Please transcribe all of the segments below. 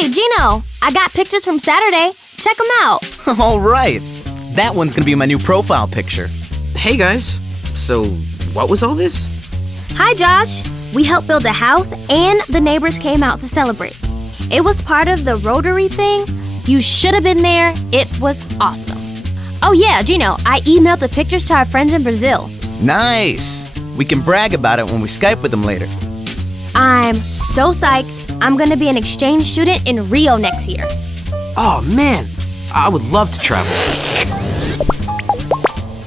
Hey, Gino, I got pictures from Saturday. Check them out. All right. That one's gonna be my new profile picture. Hey guys, so what was all this? Hi, Josh. We helped build a house and the neighbors came out to celebrate. It was part of the Rotary thing. You should have been there. It was awesome. Oh yeah, Gino, I emailed the pictures to our friends in Brazil. Nice. We can brag about it when we Skype with them later. I'm so psyched. I'm gonna be an exchange student in Rio next year. Oh man, I would love to travel.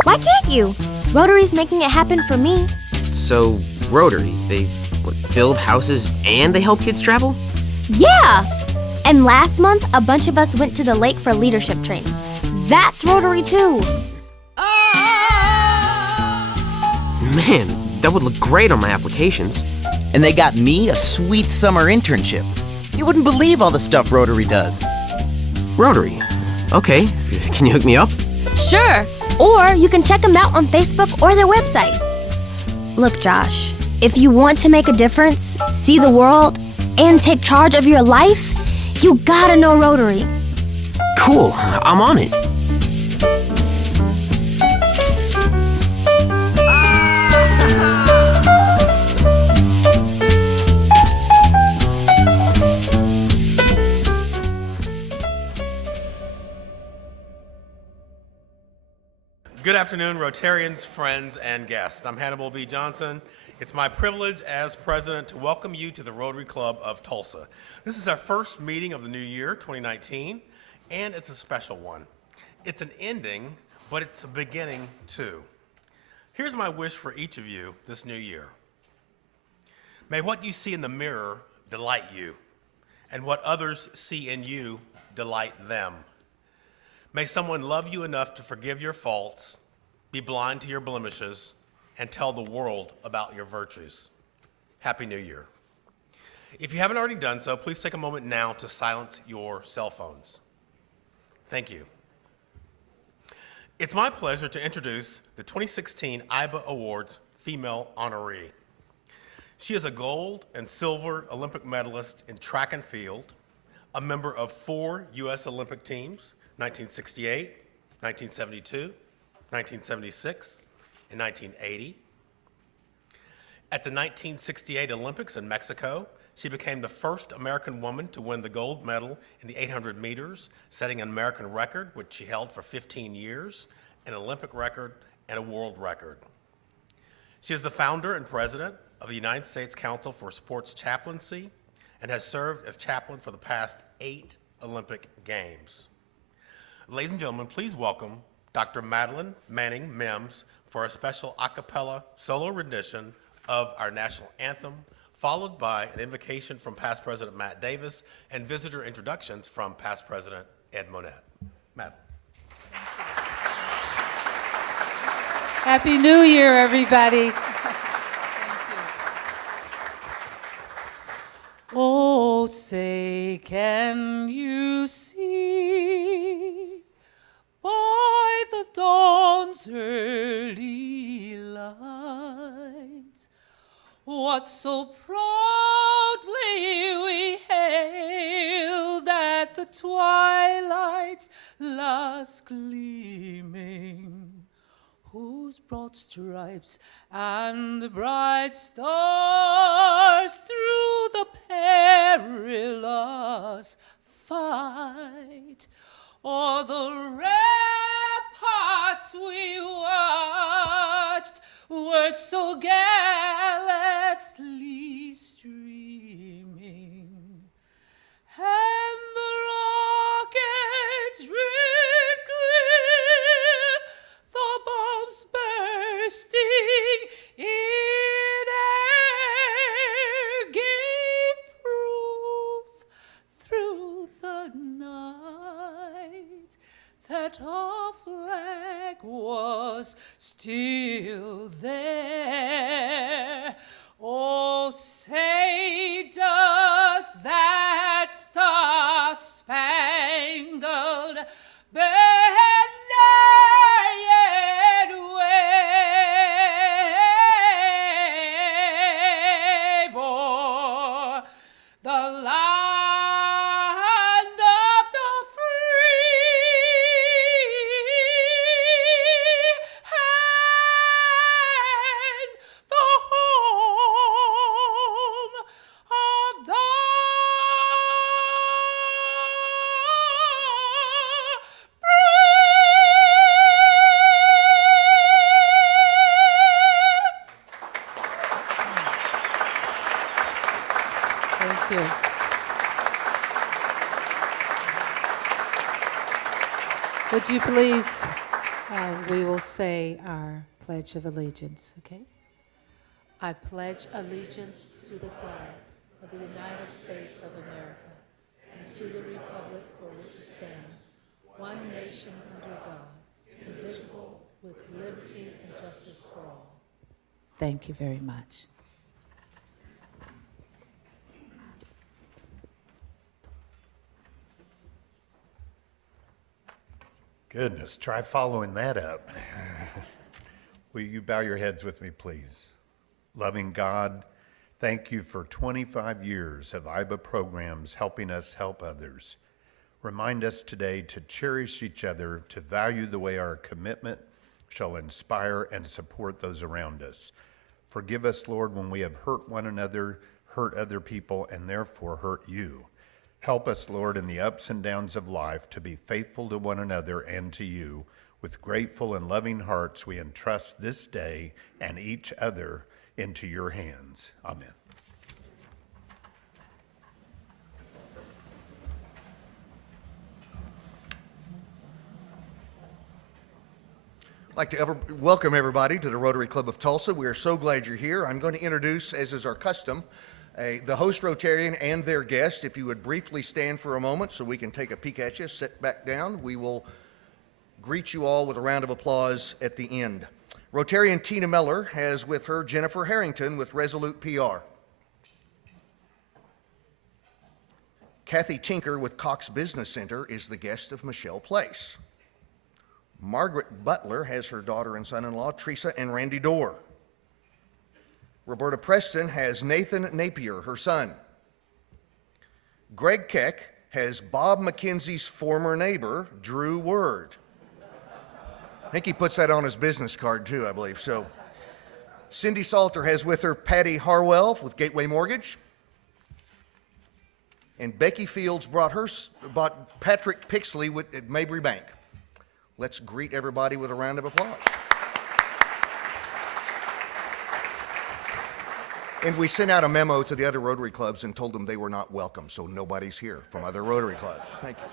Why can't you? Rotary's making it happen for me. So, Rotary, they build houses and they help kids travel? Yeah! And last month, a bunch of us went to the lake for leadership training. That's Rotary too. Man, that would look great on my applications. And they got me a sweet summer internship. You wouldn't believe all the stuff Rotary does. Rotary? Okay, can you hook me up? Sure. Or you can check them out on Facebook or their website. Look, Josh, if you want to make a difference, see the world, and take charge of your life, you gotta know Rotary. Cool, I'm on it. Good afternoon, Rotarians, friends, and guests. I'm Hannibal B. Johnson. It's my privilege as president to welcome you to the Rotary Club of Tulsa. This is our first meeting of the new year, 2019, and it's a special one. It's an ending, but it's a beginning too. Here's my wish for each of you this new year. May what you see in the mirror delight you, and what others see in you delight them. May someone love you enough to forgive your faults, be blind to your blemishes, and tell the world about your virtues. Happy New Year. If you haven't already done so, please take a moment now to silence your cell phones. Thank you. It's my pleasure to introduce the 2016 Iba Awards female honoree. She is a gold and silver Olympic medalist in track and field, a member of 4 U.S. Olympic teams, 1968, 1972, 1976, and 1980. At the 1968 Olympics in Mexico, she became the first American woman to win the gold medal in the 800 meters, setting an American record, which she held for 15 years, an Olympic record, and a world record. She is the founder and president of the United States Council for Sports Chaplaincy and has served as chaplain for the past 8 Olympic Games. Ladies and gentlemen, please welcome Dr. Madeline Manning Mims for a special a cappella solo rendition of our national anthem, followed by an invocation from past President Matt Davis and visitor introductions from past President Ed Monette. Madeline. Happy New Year, everybody. Oh, say, can you see by the dawn's early light what so proudly we hailed at the twilight's last gleaming, whose broad stripes and bright stars through the perilous fight o'er the ramparts we watched were so gallantly streaming, and the rockets red clear, the bombs bursting in air gave proof through the night that our flag was still there. Oh, say does that star-spangled banner yet wave o'er the line you. Would you please, we will say our Pledge of Allegiance, okay? I pledge allegiance to the flag of the United States of America and to the republic for which it stands, one nation under God, indivisible, with liberty and justice for all. Thank you very much. Goodness, try following that up. Will you bow your heads with me, please? Loving God, thank you for 25 years of Iba programs helping us help others. Remind us today to cherish each other, to value the way our commitment shall inspire and support those around us. Forgive us, Lord, when we have hurt one another, hurt other people, and therefore hurt you. Help us, Lord, in the ups and downs of life to be faithful to one another and to you. With grateful and loving hearts, we entrust this day and each other into your hands. Amen. I'd like to welcome everybody to the Rotary Club of Tulsa. We are so glad you're here. I'm going to introduce, as is our custom, the host Rotarian and their guest. If you would briefly stand for a moment so we can take a peek at you, sit back down. We will greet you all with a round of applause at the end. Rotarian Tina Miller has with her Jennifer Harrington with Resolute PR. Kathy Tinker with Cox Business Center is the guest of Michelle Place. Margaret Butler has her daughter and son-in-law, Teresa and Randy Dorr. Roberta Preston has Nathan Napier, her son. Greg Keck has Bob McKenzie's former neighbor, Drew Word. I think he puts that on his business card too, I believe. So, Cindy Salter has with her Patty Harwell with Gateway Mortgage. And Becky Fields brought Patrick Pixley at Mabry Bank. Let's greet everybody with a round of applause. And we sent out a memo to the other Rotary clubs and told them they were not welcome, so nobody's here from other Rotary clubs. Thank you.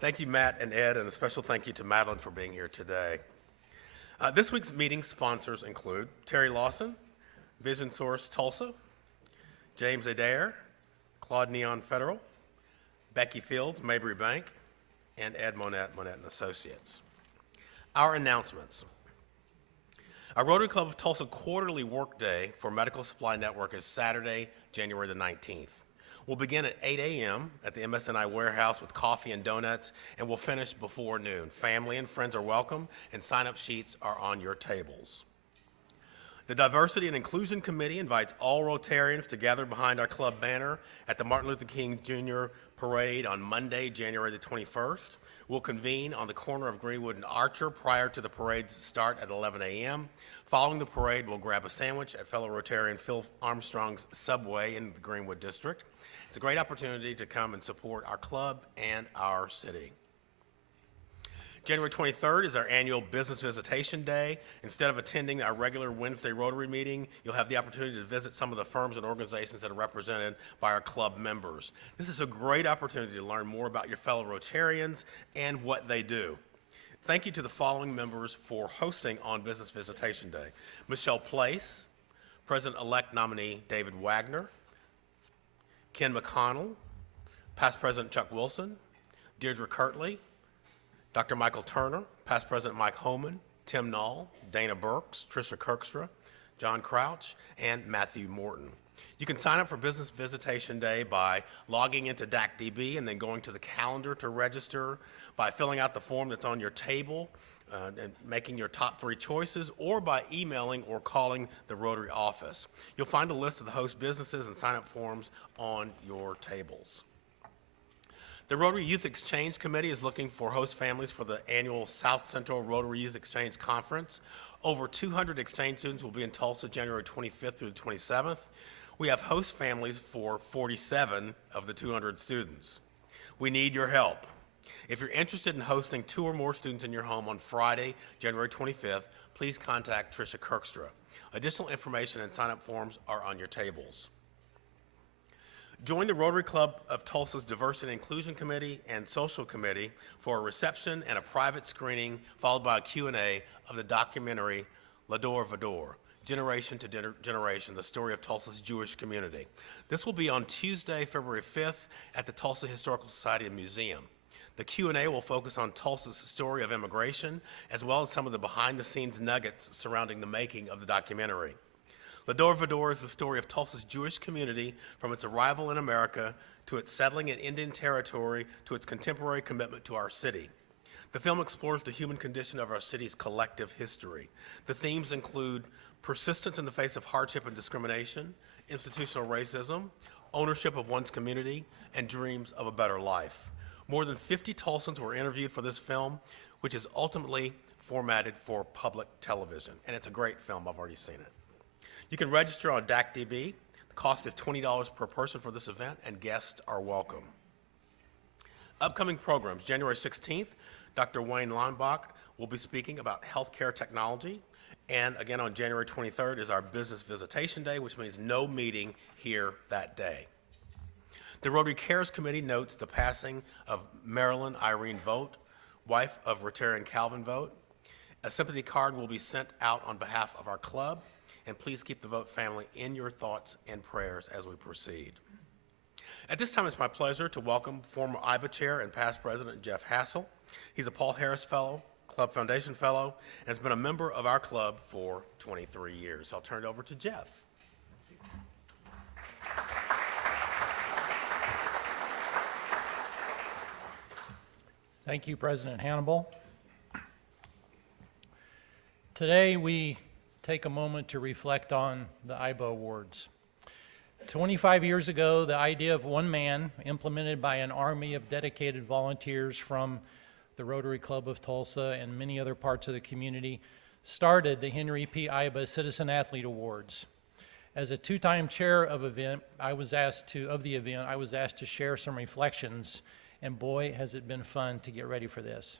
Thank you, Matt and Ed, and a special thank you to Madeline for being here today. This week's meeting sponsors include Terry Lawson, Vision Source Tulsa, James Adair, Claude Neon Federal, Becky Fields, Mabry Bank, and Ed Monette, Monette & Associates. Our announcements. Our Rotary Club of Tulsa quarterly workday for Medical Supply Network is Saturday, January the 19th. We'll begin at 8 a.m. at the MSNI warehouse with coffee and donuts, and we'll finish before noon. Family and friends are welcome, and sign-up sheets are on your tables. The Diversity and Inclusion Committee invites all Rotarians to gather behind our club banner at the Martin Luther King Jr. Parade on Monday, January the 21st. We'll convene on the corner of Greenwood and Archer prior to the parade's start at 11 a.m. Following the parade, we'll grab a sandwich at fellow Rotarian Phil Armstrong's Subway in the Greenwood District. It's a great opportunity to come and support our club and our city. January 23rd is our annual Business Visitation Day. Instead of attending our regular Wednesday Rotary meeting, you'll have the opportunity to visit some of the firms and organizations that are represented by our club members. This is a great opportunity to learn more about your fellow Rotarians and what they do. Thank you to the following members for hosting on Business Visitation Day. Michelle Place, President-elect nominee David Wagner, Ken McConnell, Past President Chuck Wilson, Deirdre Kirtley, Dr. Michael Turner, Past President Mike Homan, Tim Nall, Dana Burks, Tricia Kirkstra, John Crouch, and Matthew Morton. You can sign up for Business Visitation Day by logging into DACDB and then going to the calendar to register, by filling out the form that's on your table and making your top 3 choices, or by emailing or calling the Rotary office. You'll find a list of the host businesses and sign-up forms on your tables. The Rotary Youth Exchange Committee is looking for host families for the annual South Central Rotary Youth Exchange Conference. Over 200 exchange students will be in Tulsa January 25th through the 27th. We have host families for 47 of the 200 students. We need your help. If you're interested in hosting 2 or more students in your home on Friday, January 25th, please contact Tricia Kirkstra. Additional information and sign-up forms are on your tables. Join the Rotary Club of Tulsa's Diversity and Inclusion Committee and Social Committee for a reception and a private screening, followed by a Q&A of the documentary Lador Vador, Generation to Generation, the story of Tulsa's Jewish community. This will be on Tuesday, February 5th at the Tulsa Historical Society and Museum. The Q&A will focus on Tulsa's story of immigration, as well as some of the behind-the-scenes nuggets surrounding the making of the documentary. Lador Vador is the story of Tulsa's Jewish community from its arrival in America to its settling in Indian territory to its contemporary commitment to our city. The film explores the human condition of our city's collective history. The themes include persistence in the face of hardship and discrimination, institutional racism, ownership of one's community, and dreams of a better life. More than 50 Tulsans were interviewed for this film, which is ultimately formatted for public television. And it's a great film, I've already seen it. You can register on DACDB. The cost is $20 per person for this event, and guests are welcome. Upcoming programs, January 16th, Dr. Wayne Leinbach will be speaking about healthcare technology. And again, on January 23rd is our Business Visitation Day, which means no meeting here that day. The Rotary Cares Committee notes the passing of Marilyn Irene Vogt, wife of Rotarian Calvin Vogt. A sympathy card will be sent out on behalf of our club. And please keep the Vogt family in your thoughts and prayers as we proceed. At this time, it's my pleasure to welcome former Iba Chair and past President Jeff Hassel. He's a Paul Harris Fellow, Club Foundation Fellow, and has been a member of our club for 23 years. I'll turn it over to Jeff. Thank you, President Hannibal. Today, we take a moment to reflect on the Iba Awards. 25 years ago, the idea of one man, implemented by an army of dedicated volunteers from the Rotary Club of Tulsa and many other parts of the community, started the Henry P. Iba Citizen Athlete Awards. As a two-time chair of the event, I was asked to share some reflections, and boy, has it been fun to get ready for this.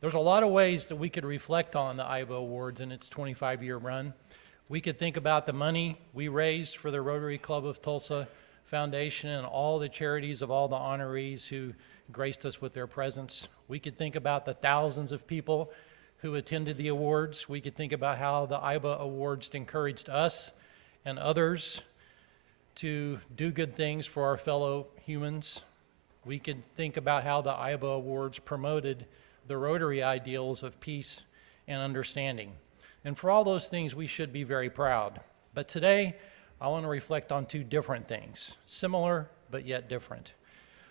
There's a lot of ways that we could reflect on the Iba Awards in its 25-year run. We could think about the money we raised for the Rotary Club of Tulsa Foundation and all the charities of all the honorees who graced us with their presence. We could think about the thousands of people who attended the awards. We could think about how the Iba Awards encouraged us and others to do good things for our fellow humans. We could think about how the Iba Awards promoted the Rotary ideals of peace and understanding. And for all those things, we should be very proud. But today, I want to reflect on two different things, similar but yet different.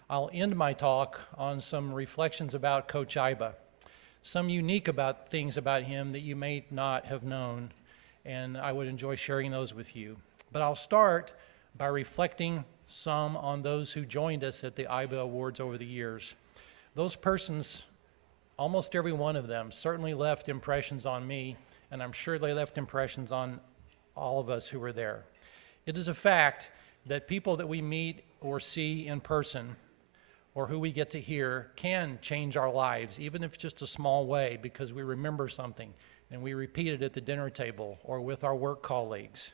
I'll end my talk on some reflections about Coach Iba, some unique things about him that you may not have known, and I would enjoy sharing those with you. But I'll start by reflecting some on those who joined us at the Iba Awards over the years. Those persons, almost every one of them, certainly left impressions on me, and I'm sure they left impressions on all of us who were there. It is a fact that people that we meet or see in person or who we get to hear can change our lives, even if just a small way, because we remember something and we repeat it at the dinner table or with our work colleagues.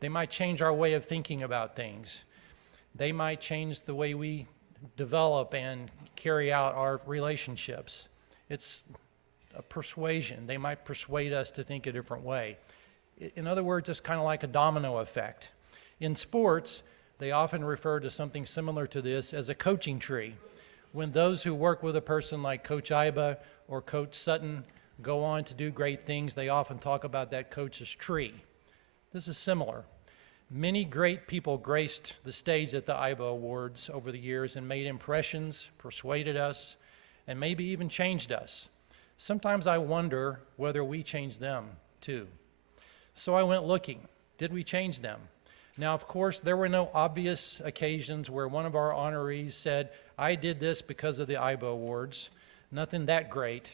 They might change our way of thinking about things. They might change the way we develop and carry out our relationships. It's a persuasion. They might persuade us to think a different way. In other words, it's kind of like a domino effect. In sports, they often refer to something similar to this as a coaching tree. When those who work with a person like Coach Iba or Coach Sutton go on to do great things, they often talk about that coach's tree. This is similar. Many great people graced the stage at the Iba Awards over the years and made impressions, persuaded us, and maybe even changed us. Sometimes I wonder whether we changed them too. So I went looking. Did we change them? Now, of course, there were no obvious occasions where one of our honorees said, I did this because of the Iba Awards. Nothing that great.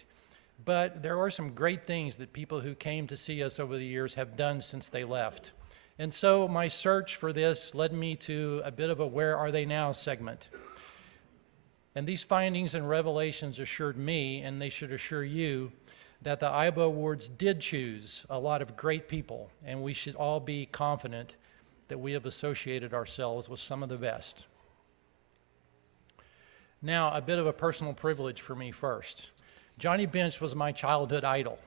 But there are some great things that people who came to see us over the years have done since they left. And so my search for this led me to a bit of a where are they now segment. And these findings and revelations assured me, and they should assure you, that the Iba Awards did choose a lot of great people, and we should all be confident that we have associated ourselves with some of the best. Now, a bit of a personal privilege for me first. Johnny Bench was my childhood idol,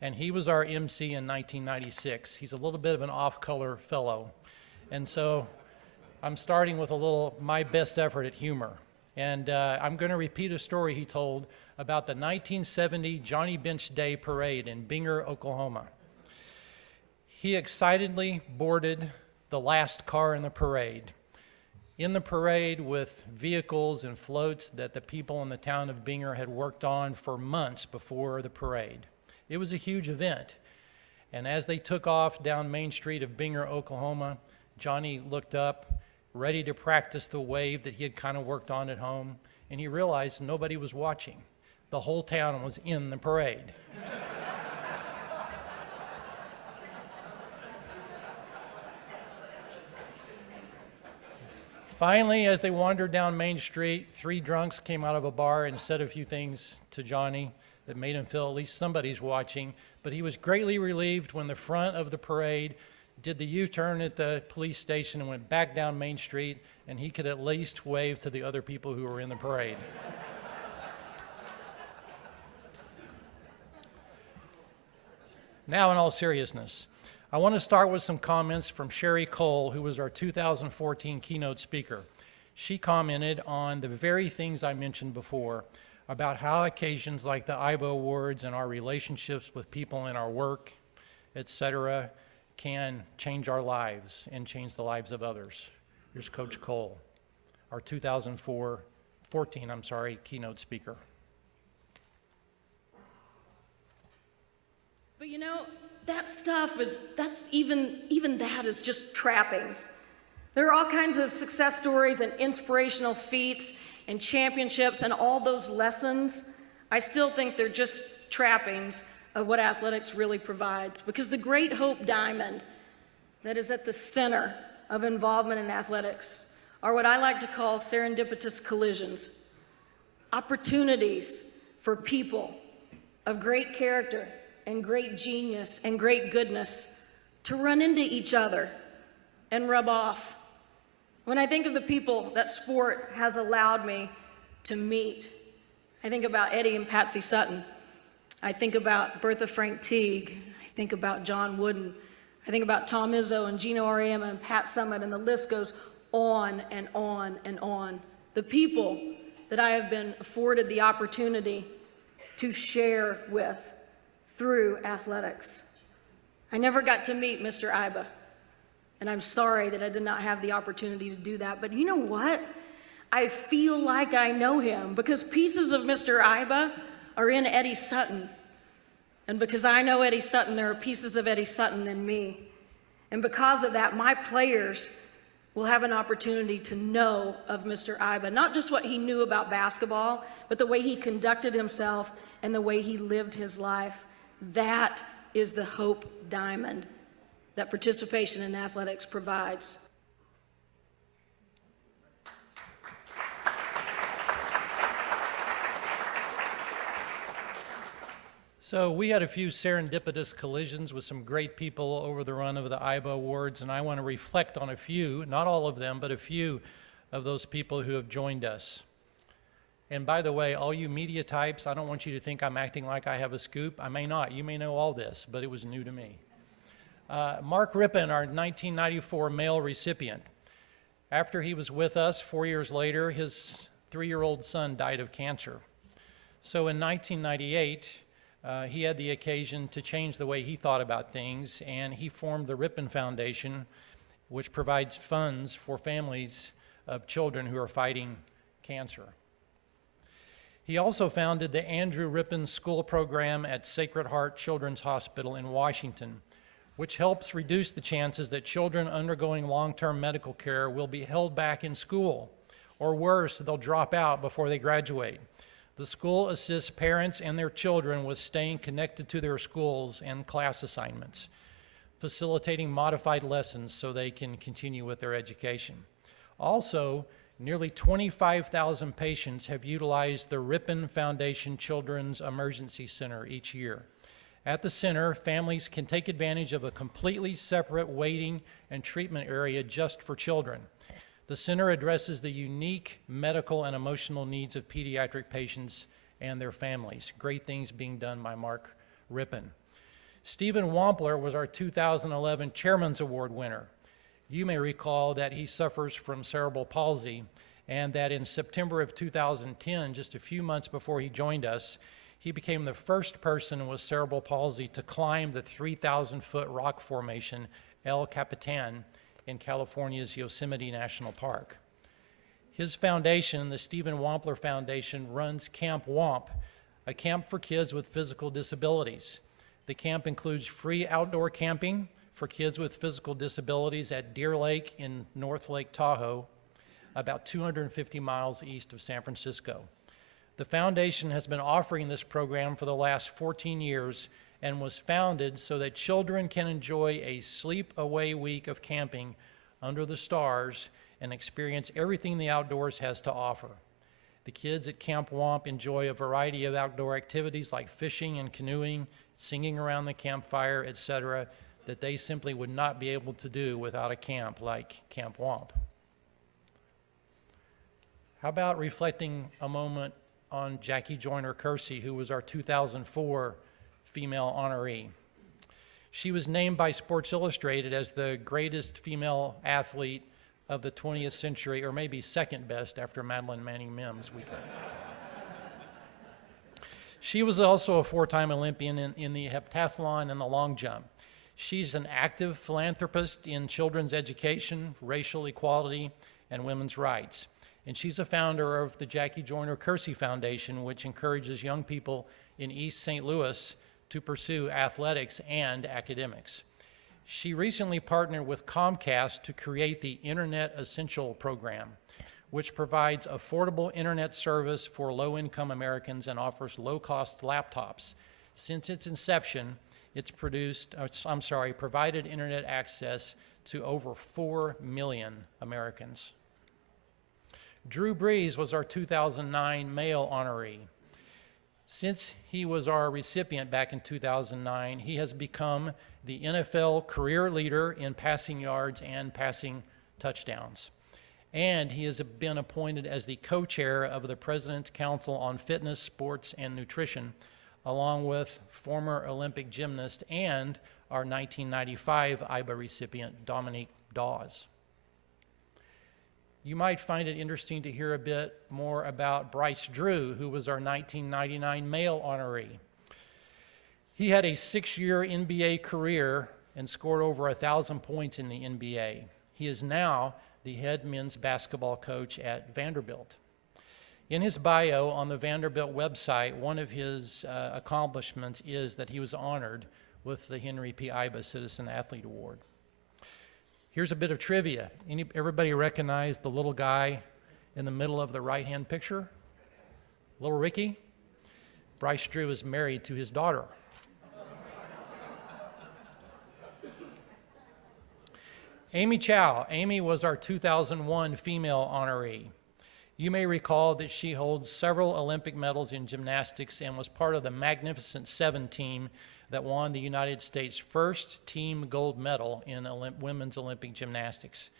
and he was our MC in 1996. He's a little bit of an off-color fellow, and so I'm starting with a little my best effort at humor. And I'm going to repeat a story he told about the 1970 Johnny Bench Day Parade in Binger, Oklahoma. He excitedly boarded the last car in the parade. In the parade, with vehicles and floats that the people in the town of Binger had worked on for months before the parade. It was a huge event. And as they took off down Main Street of Binger, Oklahoma, Johnny looked up, ready to practice the wave that he had kind of worked on at home, and he realized nobody was watching. The whole town was in the parade. Finally, as they wandered down Main Street, 3 drunks came out of a bar and said a few things to Johnny that made him feel at least somebody's watching, but he was greatly relieved when the front of the parade did the U-turn at the police station and went back down Main Street, and he could at least wave to the other people who were in the parade. Now, in all seriousness, I want to start with some comments from Sherry Cole, who was our 2014 keynote speaker. She commented on the very things I mentioned before about how occasions like the Iba Awards and our relationships with people in our work, etc., can change our lives and change the lives of others. Here's Coach Cole, our 2014 keynote speaker. But you know, that stuff is, even that is just trappings. There are all kinds of success stories and inspirational feats and championships and all those lessons. I still think they're just trappings of what athletics really provides, because the great hope diamond that is at the center of involvement in athletics are what I like to call serendipitous collisions, opportunities for people of great character and great genius and great goodness to run into each other and rub off. When I think of the people that sport has allowed me to meet, I think about Eddie and Patsy Sutton. I think about Bertha Frank Teague. I think about John Wooden. I think about Tom Izzo and Gino Auriemma and Pat Summitt, and the list goes on and on and on. The people that I have been afforded the opportunity to share with through athletics. I never got to meet Mr. Iba, and I'm sorry that I did not have the opportunity to do that, but you know what? I feel like I know him because pieces of Mr. Iba are in Eddie Sutton. And because I know Eddie Sutton, there are pieces of Eddie Sutton in me. And because of that, my players will have an opportunity to know of Mr. Iba, not just what he knew about basketball, but the way he conducted himself and the way he lived his life. That is the hope diamond that participation in athletics provides. So we had a few serendipitous collisions with some great people over the run of the Iba Awards, and I want to reflect on a few, not all of them, but a few of those people who have joined us. And by the way, all you media types, I don't want you to think I'm acting like I have a scoop. I may not. You may know all this, but it was new to me. Mark Rippon, our 1994 male recipient. After he was with us, 4 years later, his 3-year-old son died of cancer. So in 1998, he had the occasion to change the way he thought about things, and he formed the Rippon Foundation, which provides funds for families of children who are fighting cancer. He also founded the Andrew Rippon School Program at Sacred Heart Children's Hospital in Washington, which helps reduce the chances that children undergoing long-term medical care will be held back in school, or worse, they'll drop out before they graduate. The school assists parents and their children with staying connected to their schools and class assignments, facilitating modified lessons so they can continue with their education. Also, Nearly 25,000 patients have utilized the Ripon Foundation Children's Emergency Center each year. At the center, families can take advantage of a completely separate waiting and treatment area just for children. The center addresses the unique medical and emotional needs of pediatric patients and their families. Great things being done by Mark Ripon. Stephen Wampler was our 2011 Chairman's Award winner. You may recall that he suffers from cerebral palsy, and that in September of 2010, just a few months before he joined us, he became the first person with cerebral palsy to climb the 3,000-foot rock formation El Capitan in California's Yosemite National Park. His foundation, the Stephen Wampler Foundation, runs Camp Wamp, a camp for kids with physical disabilities. The camp includes free outdoor camping for kids with physical disabilities at Deer Lake in North Lake Tahoe, about 250 miles east of San Francisco. The foundation has been offering this program for the last 14 years and was founded so that children can enjoy a sleep-away week of camping under the stars and experience everything the outdoors has to offer. The kids at Camp Wamp enjoy a variety of outdoor activities like fishing and canoeing, singing around the campfire, etc., that they simply would not be able to do without a camp like Camp Wamp. How about reflecting a moment on Jackie Joyner-Kersee, who was our 2004 female honoree? She was named by Sports Illustrated as the greatest female athlete of the 20th century, or maybe second best after Madeline Manning Mims. She was also a four-time Olympian in the heptathlon and the long jump. She's an active philanthropist in children's education, racial equality, and women's rights. And she's a founder of the Jackie Joyner-Kersee Foundation, which encourages young people in East St. Louis to pursue athletics and academics. She recently partnered with Comcast to create the Internet Essential Program, which provides affordable internet service for low-income Americans and offers low-cost laptops. Since its inception, it's provided internet access to over 4 million Americans. Drew Brees was our 2009 male honoree. Since he was our recipient back in 2009, he has become the NFL career leader in passing yards and passing touchdowns. And he has been appointed as the co-chair of the President's Council on Fitness, Sports, and Nutrition, along with former Olympic gymnast and our 1995 Iba recipient, Dominique Dawes. You might find it interesting to hear a bit more about Bryce Drew, who was our 1999 male honoree. He had a 6-year NBA career and scored over 1,000 points in the NBA. He is now the head men's basketball coach at Vanderbilt. In his bio on the Vanderbilt website, one of his accomplishments is that he was honored with the Henry P. Iba Citizen Athlete Award. Here's a bit of trivia. Everybody recognize the little guy in the middle of the right-hand picture? Little Ricky? Bryce Drew is married to his daughter. Amy Chow. Amy was our 2001 female honoree. You may recall that she holds several Olympic medals in gymnastics and was part of the Magnificent Seven team that won the United States' first team gold medal in women's Olympic gymnastics.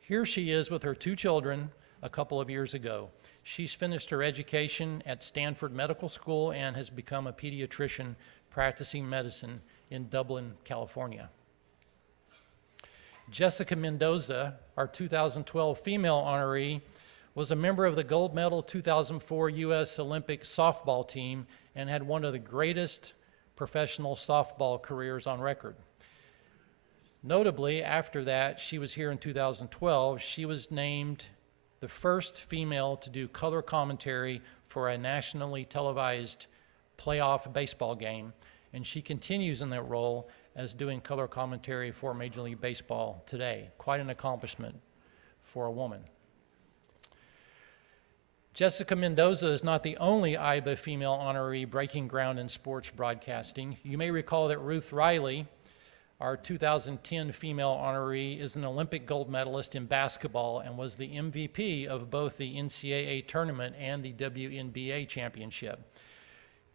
Here she is with her 2 children a couple of years ago. She's finished her education at Stanford Medical School and has become a pediatrician practicing medicine in Dublin, California. Jessica Mendoza, our 2012 female honoree, was a member of the gold medal 2004 U.S. Olympic softball team and had one of the greatest professional softball careers on record. Notably, after that, she was here in 2012, she was named the first female to do color commentary for a nationally televised playoff baseball game, and she continues in that role as doing color commentary for Major League Baseball today. Quite an accomplishment for a woman. Jessica Mendoza is not the only Iba female honoree breaking ground in sports broadcasting. You may recall that Ruth Riley Our 2010 female honoree is an Olympic gold medalist in basketball and was the MVP of both the NCAA tournament and the WNBA championship.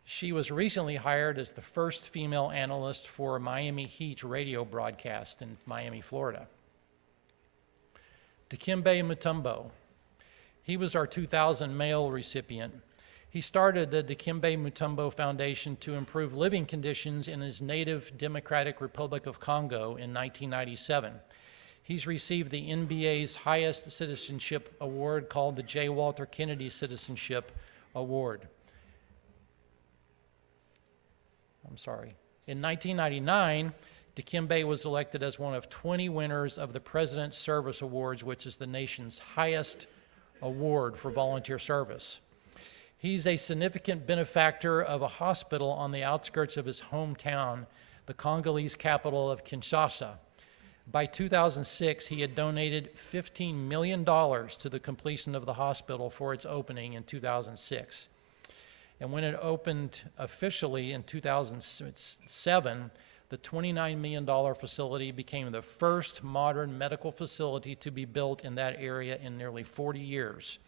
She was recently hired as the first female analyst for a Miami Heat radio broadcast in Miami, Florida. Dikembe Mutombo. He was our 2000 male recipient. He started the Dikembe Mutombo Foundation to improve living conditions in his native Democratic Republic of Congo in 1997. He's received the NBA's highest citizenship award called the J. Walter Kennedy Citizenship Award. In 1999, Dikembe was elected as one of 20 winners of the President's Service Awards, which is the nation's highest award for volunteer service. He's a significant benefactor of a hospital on the outskirts of his hometown, the Congolese capital of Kinshasa. By 2006, he had donated $15 million to the completion of the hospital for its opening in 2006. And when it opened officially in 2007, the $29 million facility became the first modern medical facility to be built in that area in nearly 40 years.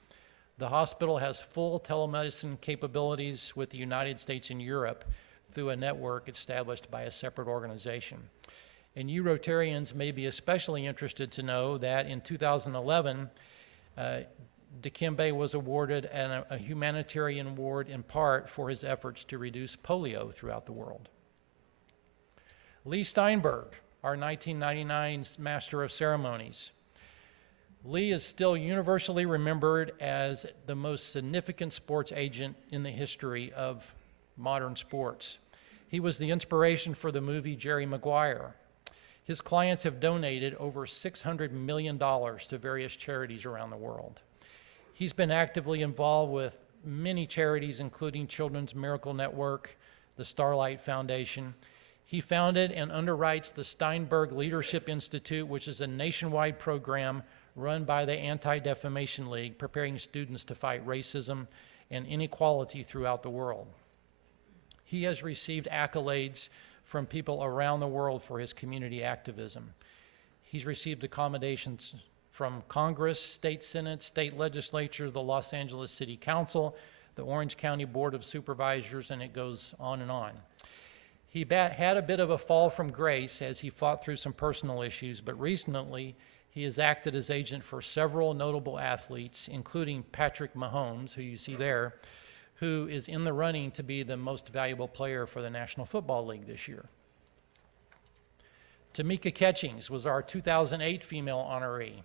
The hospital has full telemedicine capabilities with the United States and Europe through a network established by a separate organization. And you Rotarians may be especially interested to know that in 2011, Dikembe was awarded a humanitarian award in part for his efforts to reduce polio throughout the world. Lee Steinberg, our 1999 Master of Ceremonies. Lee is still universally remembered as the most significant sports agent in the history of modern sports. He was the inspiration for the movie Jerry Maguire. His clients have donated over $600 million to various charities around the world. He's been actively involved with many charities, including Children's Miracle Network, the Starlight Foundation. He founded and underwrites the Steinberg Leadership Institute, which is a nationwide program run by the Anti-Defamation League, preparing students to fight racism and inequality throughout the world. He has received accolades from people around the world for his community activism. He's received accommodations from Congress, state Senate, state legislature, the Los Angeles City Council, the Orange County Board of Supervisors, and it goes on and on. He had a bit of a fall from grace as he fought through some personal issues, but recently he has acted as agent for several notable athletes, including Patrick Mahomes, who you see there, who is in the running to be the most valuable player for the National Football League this year. Tamika Catchings was our 2008 female honoree.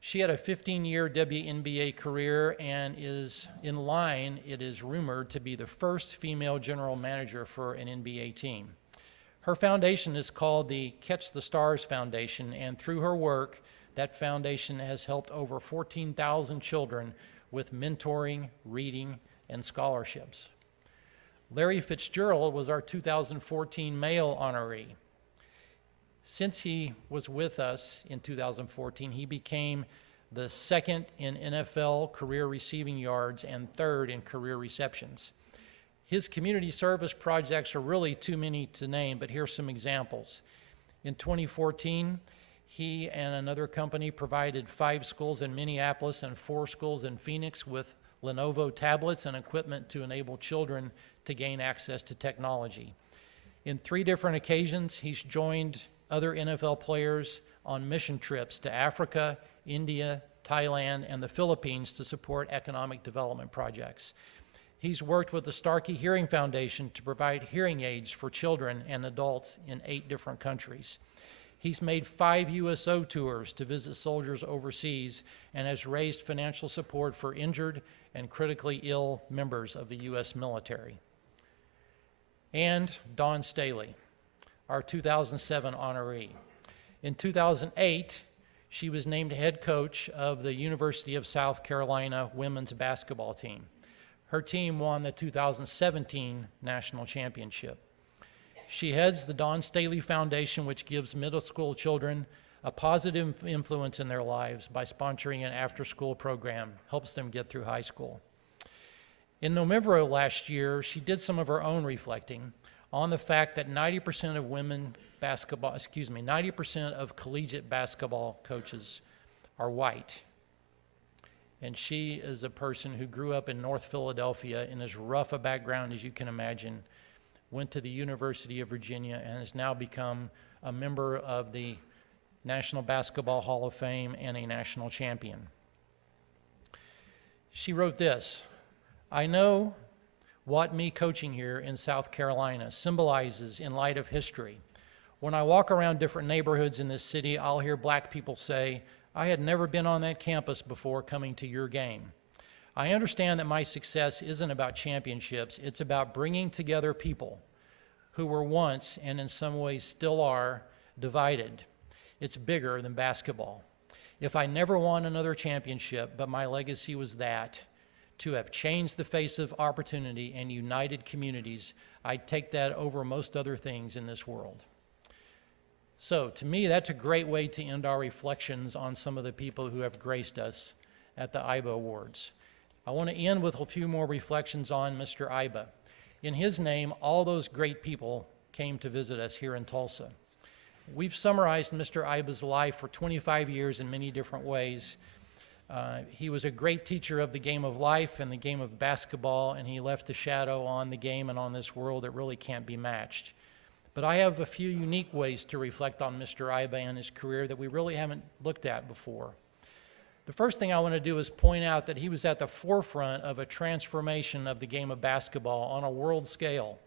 She had a 15-year WNBA career and is in line, it is rumored, to be the first female general manager for an NBA team. Her foundation is called the Catch the Stars Foundation, and through her work, that foundation has helped over 14,000 children with mentoring, reading, and scholarships. Larry Fitzgerald was our 2014 male honoree. Since he was with us in 2014, he became the second in NFL career receiving yards and third in career receptions. His community service projects are really too many to name, but here's some examples. In 2014, he and another company provided 5 schools in Minneapolis and 4 schools in Phoenix with Lenovo tablets and equipment to enable children to gain access to technology. In 3 different occasions, he's joined other NFL players on mission trips to Africa, India, Thailand, and the Philippines to support economic development projects. He's worked with the Starkey Hearing Foundation to provide hearing aids for children and adults in 8 different countries. He's made 5 USO tours to visit soldiers overseas and has raised financial support for injured and critically ill members of the U.S. military. And Dawn Staley, our 2007 honoree. In 2008, she was named head coach of the University of South Carolina women's basketball team. Her team won the 2017 national championship. She heads the Dawn Staley Foundation, which gives middle school children a positive influence in their lives by sponsoring an after-school program, helps them get through high school. In November of last year, she did some of her own reflecting on the fact that 90% of women 90% of collegiate basketball coaches are white. And she is a person who grew up in North Philadelphia in as rough a background as you can imagine, went to the University of Virginia, and has now become a member of the National Basketball Hall of Fame and a national champion. She wrote this: "I know what me coaching here in South Carolina symbolizes in light of history. When I walk around different neighborhoods in this city, I'll hear black people say, 'I had never been on that campus before coming to your game.' I understand that my success isn't about championships, it's about bringing together people who were once, and in some ways still are, divided. It's bigger than basketball. If I never won another championship, but my legacy was that, to have changed the face of opportunity and united communities, I'd take that over most other things in this world." So to me, that's a great way to end our reflections on some of the people who have graced us at the Iba Awards. I want to end with a few more reflections on Mr. Iba. In his name, all those great people came to visit us here in Tulsa. We've summarized Mr. Iba's life for 25 years in many different ways. He was a great teacher of the game of life and the game of basketball, and he left a shadow on the game and on this world that really can't be matched. But I have a few unique ways to reflect on Mr. Iba and his career that we really haven't looked at before. The first thing I want to do is point out that he was at the forefront of a transformation of the game of basketball on a world scale.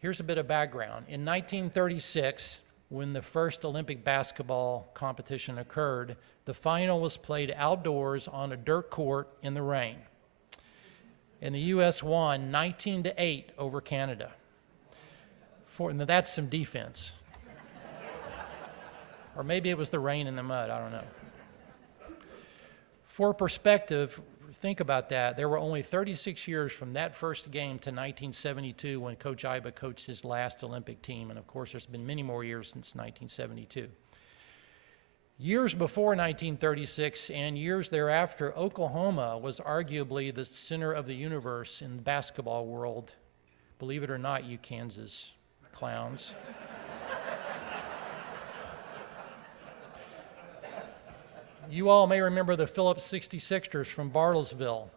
Here's a bit of background. In 1936, when the first Olympic basketball competition occurred, the final was played outdoors on a dirt court in the rain. And the U.S. won 19-8 over Canada. Now that's some defense. Or maybe it was the rain and the mud, I don't know. For perspective, think about that. There were only 36 years from that first game to 1972 when Coach Iba coached his last Olympic team. And of course, there's been many more years since 1972. Years before 1936 and years thereafter, Oklahoma was arguably the center of the universe in the basketball world. Believe it or not, you Kansas clowns. You all may remember the Phillips 66ers from Bartlesville.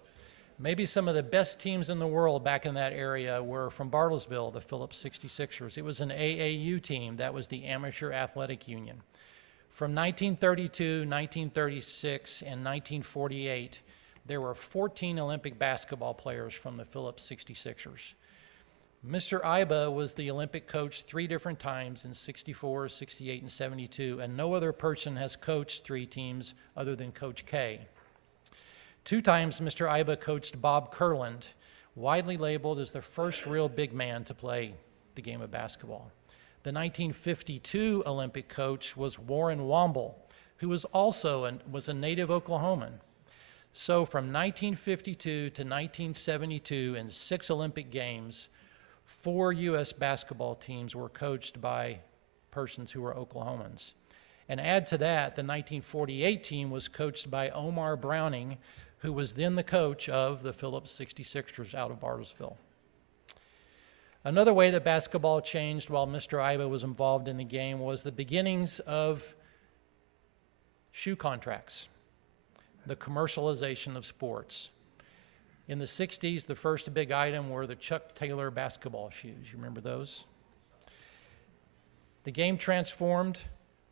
Maybe some of the best teams in the world back in that area were from Bartlesville, the Phillips 66ers. It was an AAU team. That was the Amateur Athletic Union. From 1932, 1936, and 1948, there were 14 Olympic basketball players from the Phillips 66ers. Mr. Iba was the Olympic coach 3 different times in 64, 68, and 72, and no other person has coached 3 teams other than Coach K. 2 times Mr. Iba coached Bob Kurland, widely labeled as the first real big man to play the game of basketball. The 1952 Olympic coach was Warren Womble, who was also a native Oklahoman. So from 1952 to 1972, in 6 Olympic Games, 4 U.S. basketball teams were coached by persons who were Oklahomans. And add to that, the 1948 team was coached by Omar Browning, who was then the coach of the Phillips 66ers out of Bartlesville. Another way that basketball changed while Mr. Iba was involved in the game was the beginnings of shoe contracts, the commercialization of sports. In the 60s, the first big item were the Chuck Taylor basketball shoes. You remember those? The game transformed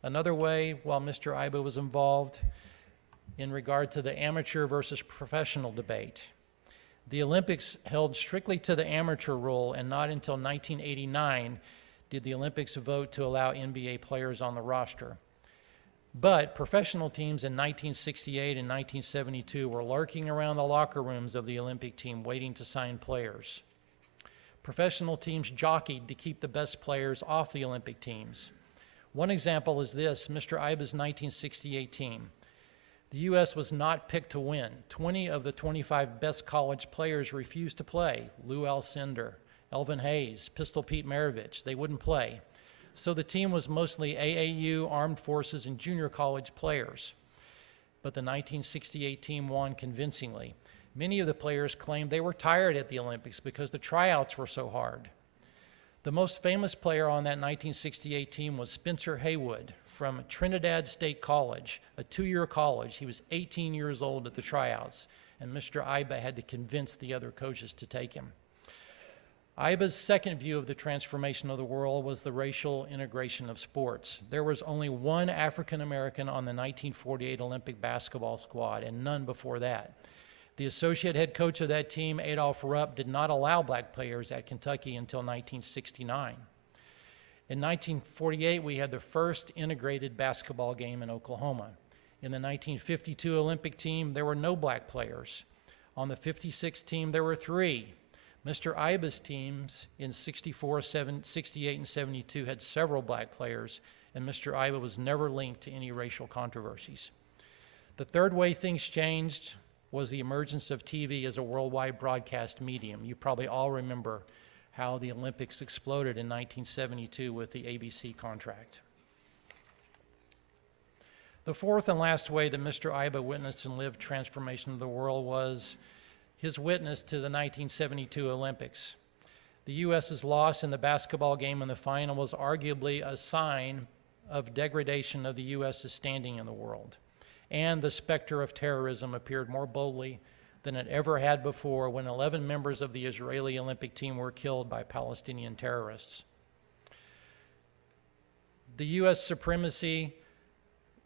another way while Mr. Iba was involved in regard to the amateur versus professional debate. The Olympics held strictly to the amateur rule, and not until 1989 did the Olympics vote to allow NBA players on the roster. But professional teams in 1968 and 1972 were lurking around the locker rooms of the Olympic team waiting to sign players. Professional teams jockeyed to keep the best players off the Olympic teams. One example is this: Mr. Iba's 1968 team. The U.S. was not picked to win. 20 of the 25 best college players refused to play. Lou Alcindor, Elvin Hayes, Pistol Pete Maravich, they wouldn't play. So the team was mostly AAU, Armed Forces, and junior college players. But the 1968 team won convincingly. Many of the players claimed they were tired at the Olympics because the tryouts were so hard. The most famous player on that 1968 team was Spencer Haywood from Trinidad State College, a two-year college. He was 18 years old at the tryouts, and Mr. Iba had to convince the other coaches to take him. Iba's second view of the transformation of the world was the racial integration of sports. There was only one African American on the 1948 Olympic basketball squad, and none before that. The associate head coach of that team, Adolph Rupp, did not allow black players at Kentucky until 1969. In 1948, we had the first integrated basketball game in Oklahoma. In the 1952 Olympic team, there were no black players. On the 56 team, there were 3. Mr. Iba's teams in 64, 68, and 72 had several black players, and Mr. Iba was never linked to any racial controversies. The third way things changed was the emergence of TV as a worldwide broadcast medium. You probably all remember how the Olympics exploded in 1972 with the ABC contract. The fourth and last way that Mr. Iba witnessed and lived transformation of the world was his witness to the 1972 Olympics. The U.S.'s loss in the basketball game in the final was arguably a sign of degradation of the U.S.'s standing in the world. And the specter of terrorism appeared more boldly than it ever had before when 11 members of the Israeli Olympic team were killed by Palestinian terrorists. The U.S. supremacy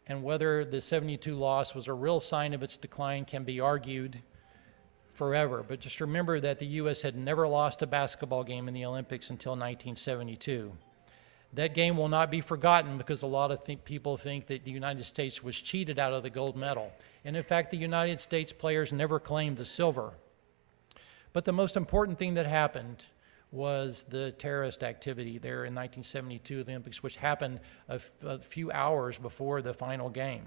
and whether the 72 loss was a real sign of its decline can be argued forever, but just remember that the U.S. had never lost a basketball game in the Olympics until 1972. That game will not be forgotten because a lot of people think that the United States was cheated out of the gold medal. And in fact, the United States players never claimed the silver. But the most important thing that happened was the terrorist activity there in 1972 Olympics, which happened a few hours before the final game.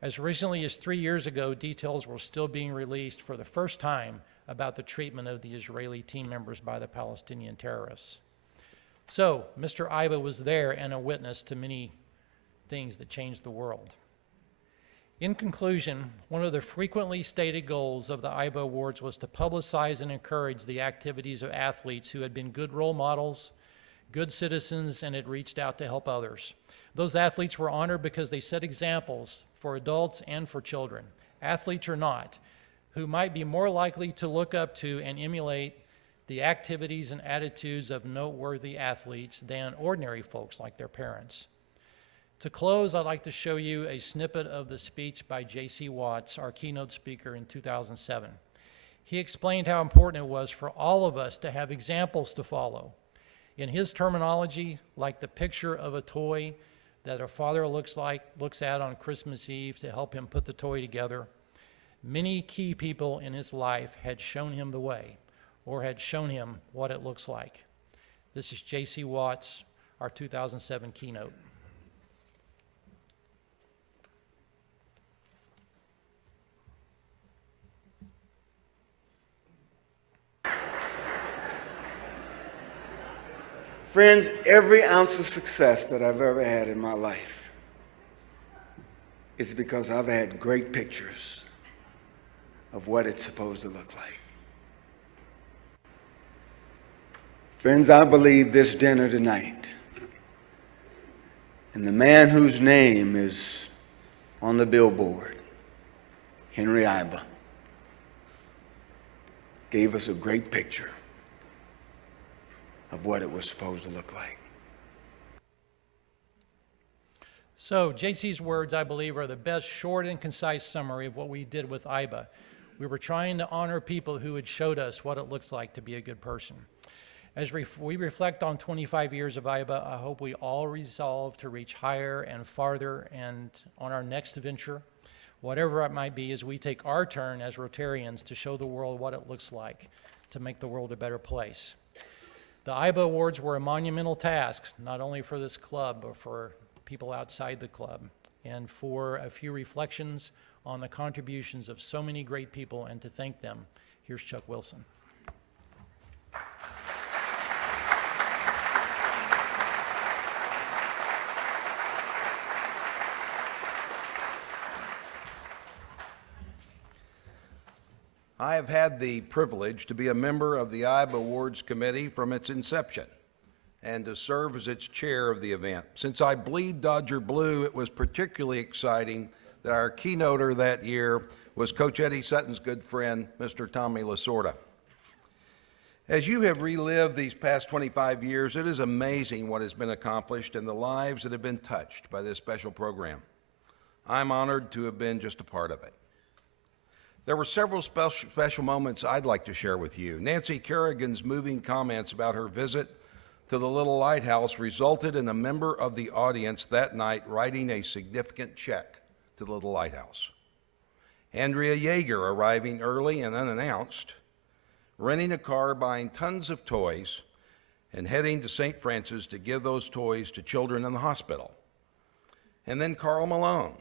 As recently as 3 years ago, details were still being released for the first time about the treatment of the Israeli team members by the Palestinian terrorists. So, Mr. Iba was there and a witness to many things that changed the world. In conclusion, one of the frequently stated goals of the Iba Awards was to publicize and encourage the activities of athletes who had been good role models, good citizens, and had reached out to help others. Those athletes were honored because they set examples for adults and for children, athletes or not, who might be more likely to look up to and emulate the activities and attitudes of noteworthy athletes than ordinary folks like their parents. To close, I'd like to show you a snippet of the speech by J.C. Watts, our keynote speaker in 2007. He explained how important it was for all of us to have examples to follow. In his terminology, like the picture of a toy that a father looks at on Christmas Eve to help him put the toy together, many key people in his life had shown him the way, or had shown him what it looks like. This is J.C. Watts, our 2007 keynote. Friends, every ounce of success that I've ever had in my life is because I've had great pictures of what it's supposed to look like. Friends, I believe this dinner tonight, and the man whose name is on the billboard, Henry Iba, gave us a great picture of what it was supposed to look like. So JC's words, I believe, are the best short and concise summary of what we did with Iba. We were trying to honor people who had showed us what it looks like to be a good person. As we reflect on 25 years of Iba, I hope we all resolve to reach higher and farther and on our next venture, whatever it might be, as we take our turn as Rotarians to show the world what it looks like to make the world a better place. The Iba Awards were a monumental task, not only for this club, but for people outside the club. And for a few reflections on the contributions of so many great people and to thank them, here's Chuck Wilson. I have had the privilege to be a member of the Iba Awards Committee from its inception. and to serve as its chair of the event. Since I bleed Dodger blue, it was particularly exciting that our keynoter that year was Coach Eddie Sutton's good friend, Mr. Tommy Lasorda. As you have relived these past 25 years, it is amazing what has been accomplished and the lives that have been touched by this special program. I'm honored to have been just a part of it. There were several special moments I'd like to share with you. Nancy Kerrigan's moving comments about her visit to the Little Lighthouse resulted in a member of the audience that night writing a significant check to the Little Lighthouse. Andrea Yeager arriving early and unannounced, renting a car, buying tons of toys, and heading to St. Francis to give those toys to children in the hospital. And then Carl Malone,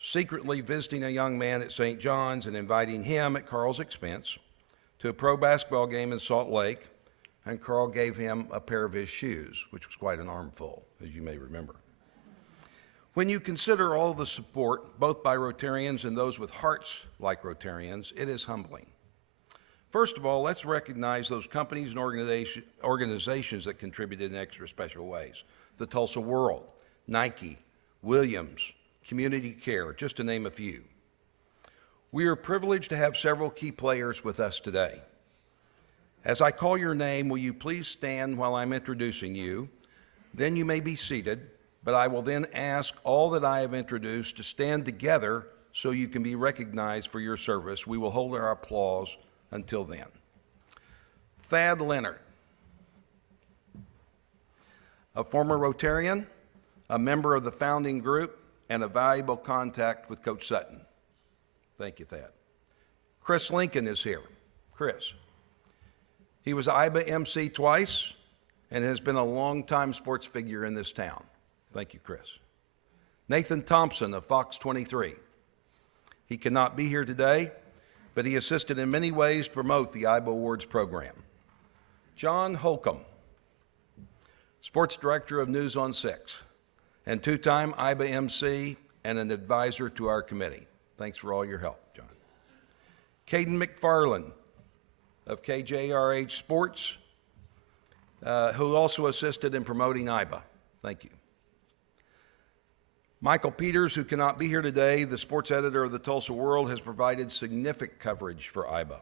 secretly visiting a young man at St. John's and inviting him at Carl's expense to a pro basketball game in Salt Lake, and Carl gave him a pair of his shoes, which was quite an armful, as you may remember. When you consider all the support, both by Rotarians and those with hearts like Rotarians, it is humbling. First of all, let's recognize those companies and organizations that contributed in extra special ways. The Tulsa World, Nike, Williams, Community Care, just to name a few. We are privileged to have several key players with us today. As I call your name, will you please stand while I'm introducing you? Then you may be seated, but I will then ask all that I have introduced to stand together so you can be recognized for your service. We will hold our applause until then. Thad Leonard, a former Rotarian, a member of the founding group, and a valuable contact with Coach Sutton. Thank you, Thad. Chris Lincoln is here. Chris. He was Iba MC twice and has been a longtime sports figure in this town. Thank you, Chris. Nathan Thompson of Fox 23. He cannot be here today, but he assisted in many ways to promote the Iba Awards program. John Holcomb, sports director of News on 6, and two-time Iba MC and an advisor to our committee. Thanks for all your help, John. Caden McFarland of KJRH Sports, who also assisted in promoting Iba. Thank you. Michael Peters, who cannot be here today, the sports editor of the Tulsa World, has provided significant coverage for Iba.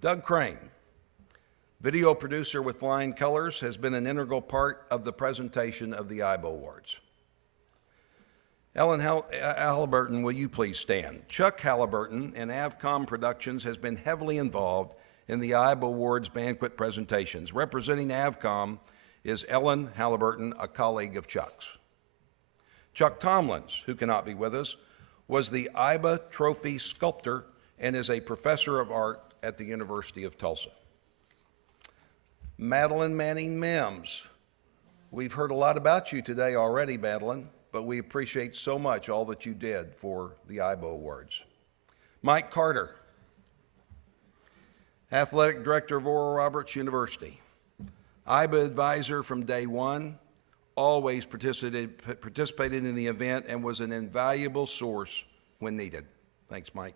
Doug Crane, video producer with Flying Colors, has been an integral part of the presentation of the Iba Awards. Ellen Halliburton, will you please stand? Chuck Halliburton in Avcom Productions has been heavily involved in the Iba Awards banquet presentations. Representing Avcom is Ellen Halliburton, a colleague of Chuck's. Chuck Tomlins, who cannot be with us, was the Iba Trophy sculptor and is a professor of art at the University of Tulsa. Madeline Manning Mims. We've heard a lot about you today already, Madeline, but we appreciate so much all that you did for the Iba Awards. Mike Carter, athletic director of Oral Roberts University. Iba advisor from day one, always participated in the event and was an invaluable source when needed. Thanks, Mike.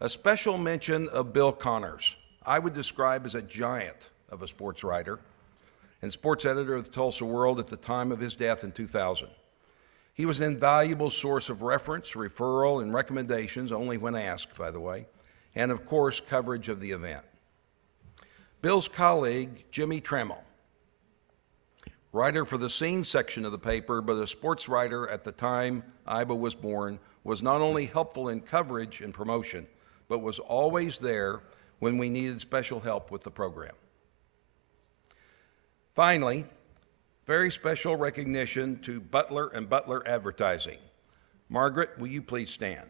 A special mention of Bill Connors. I would describe as a giant of a sports writer and sports editor of the Tulsa World at the time of his death in 2000. He was an invaluable source of reference, referral, and recommendations, only when asked, by the way, and of course, coverage of the event. Bill's colleague, Jimmy Trammell, writer for the scene section of the paper, but a sports writer at the time Iba was born, was not only helpful in coverage and promotion, but was always there when we needed special help with the program. Finally, very special recognition to Butler and Butler Advertising. Margaret, will you please stand?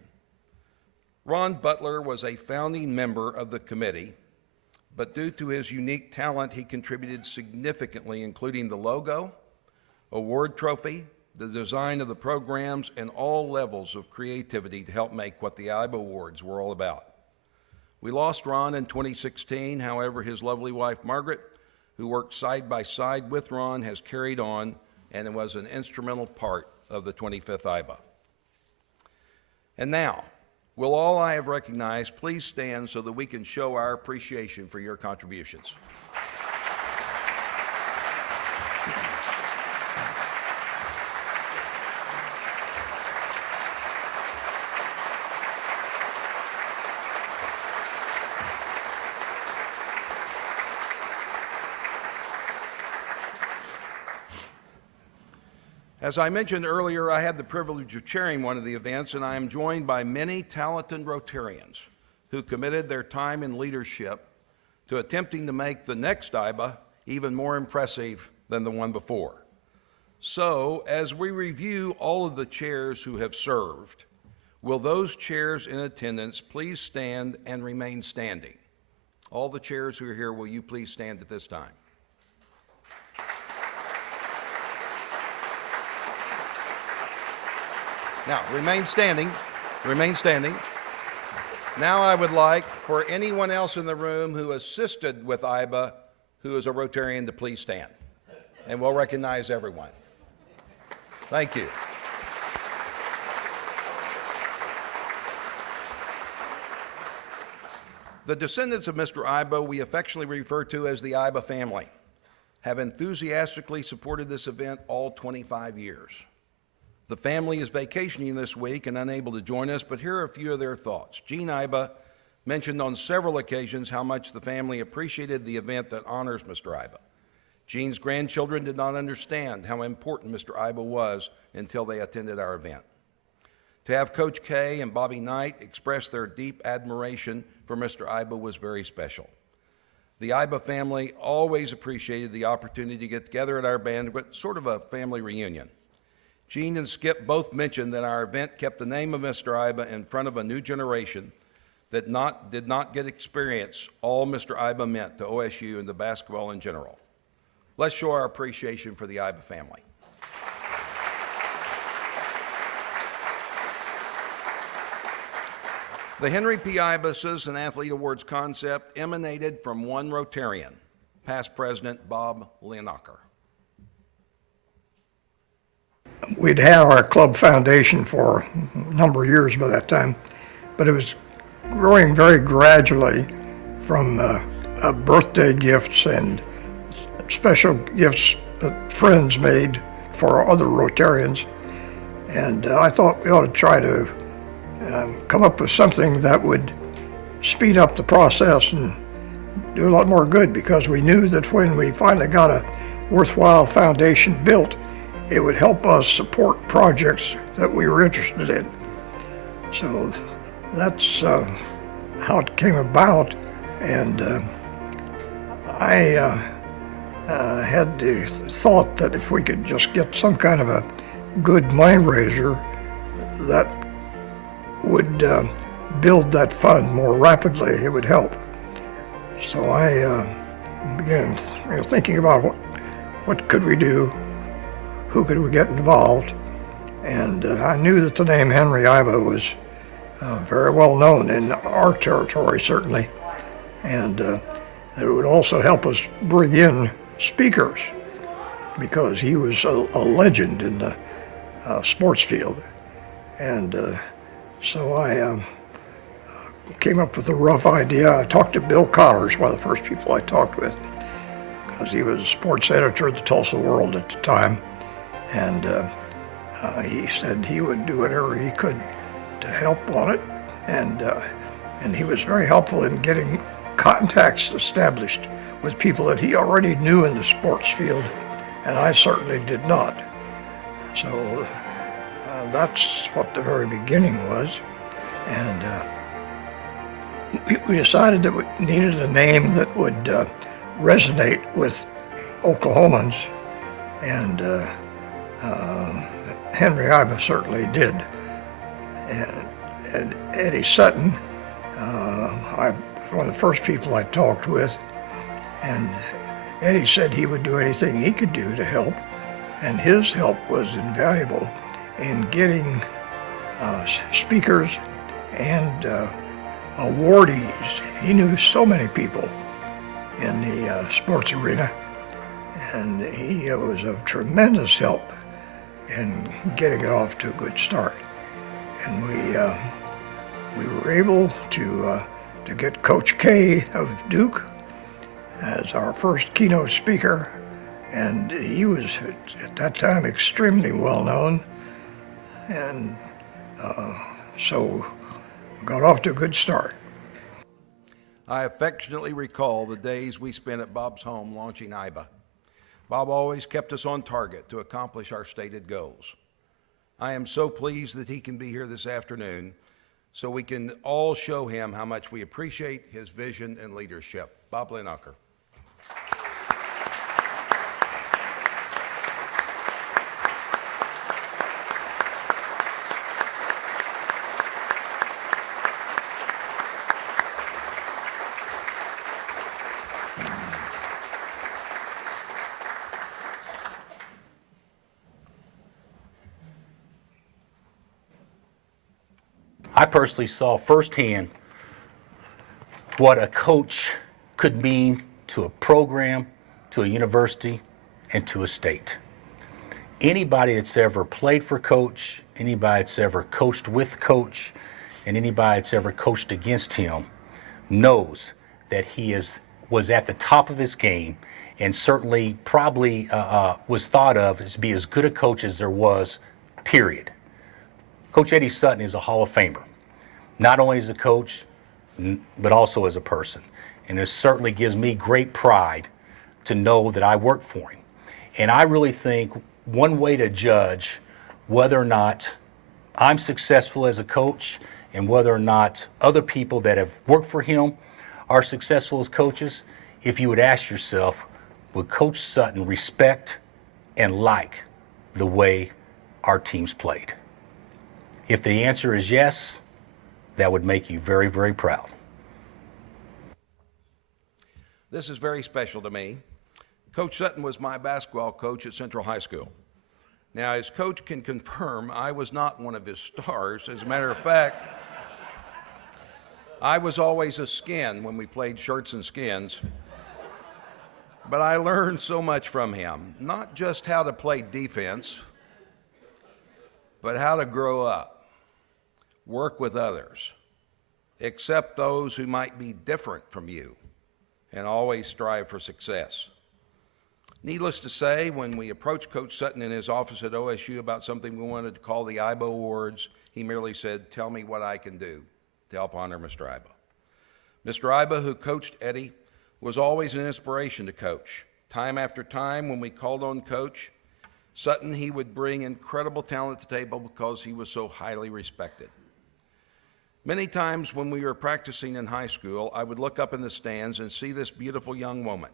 Ron Butler was a founding member of the committee, but due to his unique talent, he contributed significantly, including the logo, award trophy, the design of the programs, and all levels of creativity to help make what the Iba Awards were all about. We lost Ron in 2016, however, his lovely wife, Margaret, who worked side by side with Ron, has carried on and was an instrumental part of the 25th Iba. And now, will all I have recognized please stand so that we can show our appreciation for your contributions. As I mentioned earlier, I had the privilege of chairing one of the events, and I am joined by many talented Rotarians who committed their time and leadership to attempting to make the next Iba even more impressive than the one before. So, as we review all of the chairs who have served, will those chairs in attendance please stand and remain standing? All the chairs who are here, will you please stand at this time? Now, remain standing, remain standing. Now I would like for anyone else in the room who assisted with Iba, who is a Rotarian, to please stand. And we'll recognize everyone. Thank you. The descendants of Mr. Iba, we affectionately refer to as the Iba family, have enthusiastically supported this event all 25 years. The family is vacationing this week and unable to join us, but here are a few of their thoughts. Gene Iba mentioned on several occasions how much the family appreciated the event that honors Mr. Iba. Gene's grandchildren did not understand how important Mr. Iba was until they attended our event. To have Coach K and Bobby Knight express their deep admiration for Mr. Iba was very special. The Iba family always appreciated the opportunity to get together at our banquet, sort of a family reunion. Gene and Skip both mentioned that our event kept the name of Mr. Iba in front of a new generation that did not get experience all Mr. Iba meant to OSU and to basketball in general. Let's show our appreciation for the Iba family. The Henry P. Iba Citizen Athlete Awards concept emanated from one Rotarian, past President Bob Leonacher. We'd had our club foundation for a number of years by that time, but it was growing very gradually from birthday gifts and special gifts that friends made for other Rotarians. And I thought we ought to try to come up with something that would speed up the process and do a lot more good, because we knew that when we finally got a worthwhile foundation built, it would help us support projects that we were interested in. So that's how it came about. And I had the thought that if we could just get some kind of a good money raiser that would build that fund more rapidly, it would help. So I began thinking about what could we do, who could we get involved, and I knew that the name Henry Iba was very well known in our territory, certainly, and it would also help us bring in speakers, because he was a legend in the sports field. And so I came up with a rough idea. I talked to Bill Connors, one of the first people I talked with, because he was a sports editor at the Tulsa World at the time. And he said he would do whatever he could to help on it. And he was very helpful in getting contacts established with people that he already knew in the sports field, and I certainly did not. So that's what the very beginning was. And we decided that we needed a name that would resonate with Oklahomans, and Henry Iba certainly did. And Eddie Sutton, one of the first people I talked with, and Eddie said he would do anything he could do to help, and his help was invaluable in getting speakers and awardees. He knew so many people in the sports arena, and he was of tremendous help in getting it off to a good start. And we were able to get Coach K of Duke as our first keynote speaker, And he was, at that time, extremely well-known. And so got off to a good start. I affectionately recall the days we spent at Bob's home launching Iba. Bob always kept us on target to accomplish our stated goals. I am so pleased that he can be here this afternoon so we can all show him how much we appreciate his vision and leadership. Bob Linacher. I personally saw firsthand what a coach could mean to a program, to a university, and to a state. Anybody that's ever played for coach, anybody that's ever coached with coach, and anybody that's ever coached against him knows that he was at the top of his game, and certainly probably was thought of as be as good a coach as there was, period. Coach Eddie Sutton is a Hall of Famer, not only as a coach, but also as a person. And it certainly gives me great pride to know that I worked for him. And I really think one way to judge whether or not I'm successful as a coach and whether or not other people that have worked for him are successful as coaches, if you would ask yourself, would Coach Sutton respect and like the way our teams played? If the answer is yes, that would make you very, very proud. This is very special to me. Coach Sutton was my basketball coach at Central High School. Now, as coach can confirm, I was not one of his stars. As a matter of fact, I was always a skin when we played shirts and skins. But I learned so much from him, not just how to play defense, but how to grow up, work with others, accept those who might be different from you, and always strive for success. Needless to say, when we approached Coach Sutton in his office at OSU about something we wanted to call the Iba Awards, he merely said, "Tell me what I can do to help honor Mr. Iba." Mr. Iba, who coached Eddie, was always an inspiration to Coach. Time after time, when we called on Coach Sutton, he would bring incredible talent to the table because he was so highly respected. Many times when we were practicing in high school, I would look up in the stands and see this beautiful young woman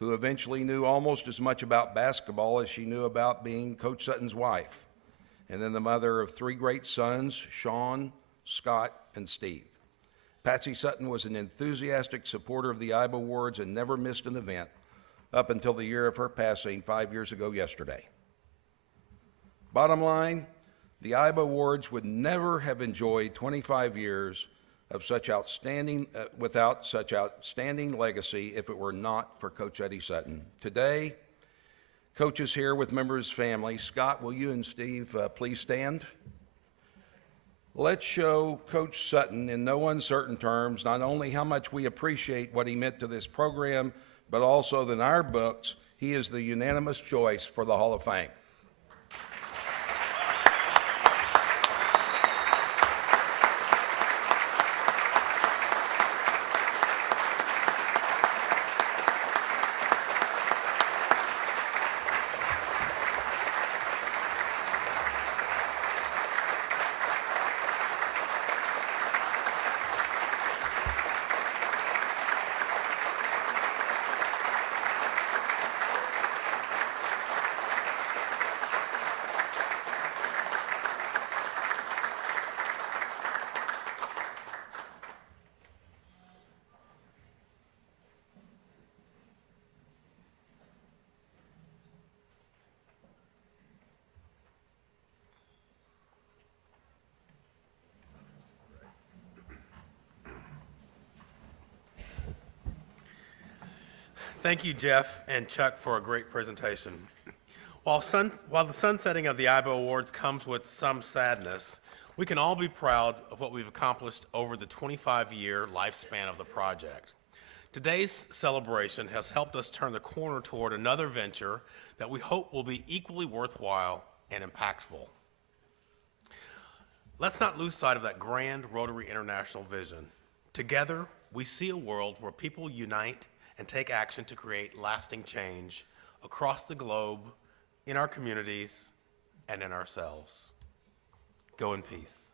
who eventually knew almost as much about basketball as she knew about being Coach Sutton's wife, and then the mother of three great sons, Sean, Scott, and Steve. Patsy Sutton was an enthusiastic supporter of the Iba Awards and never missed an event up until the year of her passing 5 years ago yesterday. Bottom line, the Iba Awards would never have enjoyed 25 years of without such outstanding legacy if it were not for Coach Eddie Sutton. Today, Coach is here with members of his family. Scott, will you and Steve please stand? Let's show Coach Sutton in no uncertain terms not only how much we appreciate what he meant to this program, but also that in our books, he is the unanimous choice for the Hall of Fame. Thank you, Jeff and Chuck, for a great presentation. While the sunsetting of the Iba Awards comes with some sadness, we can all be proud of what we've accomplished over the 25-year lifespan of the project. Today's celebration has helped us turn the corner toward another venture that we hope will be equally worthwhile and impactful. Let's not lose sight of that grand Rotary International vision. Together, we see a world where people unite and take action to create lasting change across the globe, in our communities, and in ourselves. Go in peace.